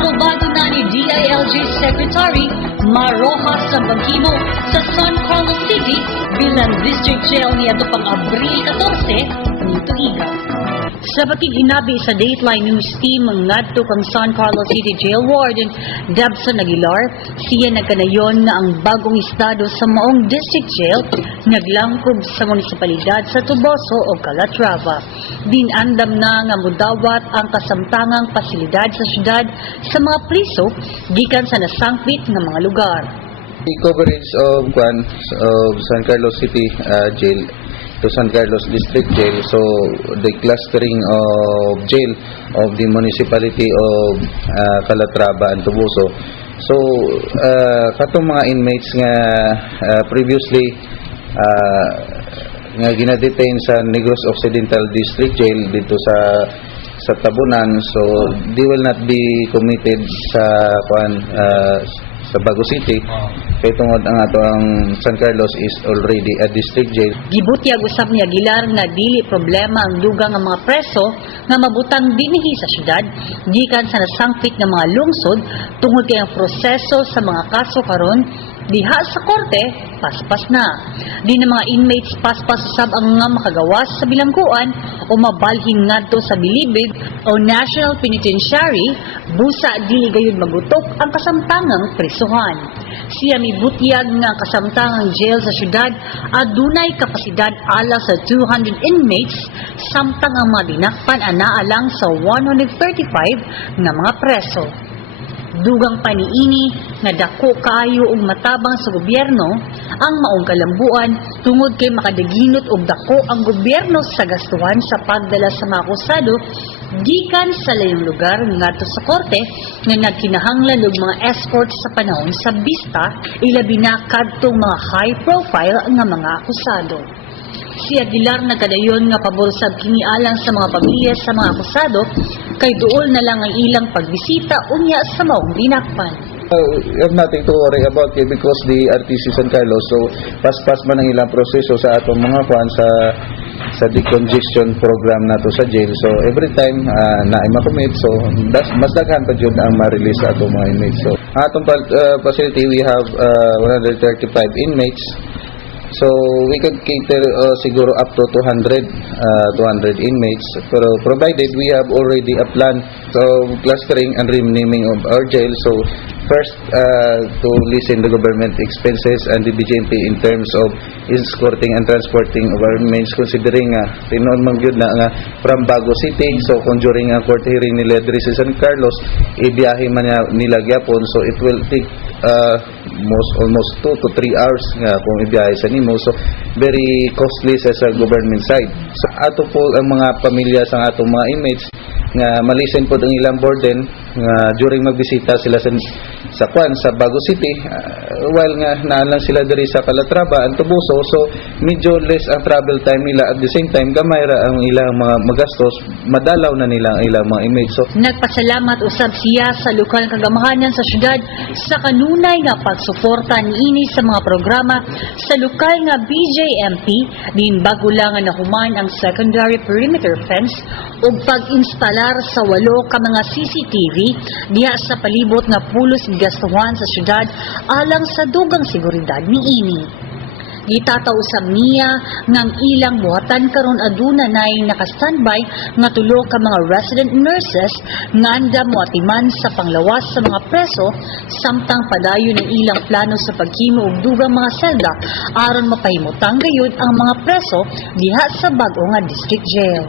Inabobado na ni DILG Secretary Marojas sa paghimo sa San Carlos City bilang District Jail niadto pang Abril 14 nito iga. Sa pakiginabi sa Dateline News Team ngadto kang San Carlos City Jail Warden Debson Aguilar, siya nagkanayon nga ang bagong estado sa maong District Jail naglangkob sa munisipalidad sa Tuboso o Calatrava. Dinandam na nga mudawat ang kasamtangang pasilidad sa syudad sa mga priso gikan sa nasangpit nga mga lugar. The coverage of San Carlos City Jail to San Carlos District Jail, so the clustering of jail of the municipality of Calatrava and Tubuso. So katong mga inmates nga previously nga gina-detain sa Negros Occidental District Jail dito sa Tabunan, so they will not be committed sa sa Bago City kay tungod ang ato ang San Carlos is already a district jail. Gibutyag usab ni Aguilar nga dili problema ang dugang nga mga preso nga mabutang dinhi sa syudad gikan sa nasangpit nga mga lungsod tungod kay ang proseso sa mga kaso karon diha sa korte paspas na. Di na mga inmates paspas usab ang nga makagawas sa bilangguan o mabalhin ngadto sa bilibid o National Penitentiary busa dili gayud magutok ang kasamtangang prisuhan. Siya mibutyag nga kasamtangang jail sa syudad adunay kapasidad ala sa 200 inmates samtang ang mga dinakpan anaa lang sa 135 nga mga preso. Dugang paniini nga dako kaayo og matabang sa gobyerno ang maong kalambuan tungod kay makadaginot og dako ang gobyerno sa gastuhan sa pagdala sa mga akusado gikan sa layong lugar ngadto sa korte nga nagkinahanglan og mga escort sa panahon sa bista ilabi na kadtong mga high profile nga mga akusado. Si Aguilar nagkadayon nga paborsab kini alang sa mga pamilya sa mga akusado kay duol na lang ang ilang pagbisita unya sa maong dinakpan. You have nothing to worry about it because the RTC San Carlos, so paspas man ang ilang proseso sa atong mga sa decongestion program nato sa jail. So every time na i-commit, so mas daghan pa jud ang ma-release sa atong mga inmates. So atong facility we have 135 inmates. So we can cater siguro up to 200 inmates, pero provided we have already a plan of clustering and renaming of our jail. So first to lessen the government expenses and the BJMP in terms of escorting and transporting of our inmates, considering tinuod man gyud na nga from Bago City, so kung during ang court hearing nila diri sa San Carlos ibiyahe man nila gyapon, so it will take almost 2 to 3 hours nga kung ibiyahe sa nimo, so very costly sa government side. So ato po ang mga pamilya sa atong mga inmates nga malisen po ang ilang burden nga during magbisita sila sa Bago City while nga naan lang sila diri sa Calatrava and Tubuso, so medyo less ang travel time nila, at the same time gamay ra ang ilang mga magastos, madalaw na nila ang ilang mga inmates. So nagpasalamat usab siya sa lokal kagamahanan sa syudad sa kanunay nga pagsuporta niini sa mga programa sa lokal nga BJMP din bago lang nga nahuman ang secondary perimeter fence ug pag-instalar sa 8 ka mga CCTV diha sa palibot nga pulos gastuhan sa syudad alang sa dugang seguridad niini. Gitataw usab niya nga ang ilang buhatan karon aduna nay naka-standby nga 3 ka mga resident nurses nga andam moatiman sa panglawas sa mga preso samtang padayon ang ilang plano sa paghimo og dugang mga selda aron mapahimutang gayud ang mga preso diha sa bag-o nga district jail.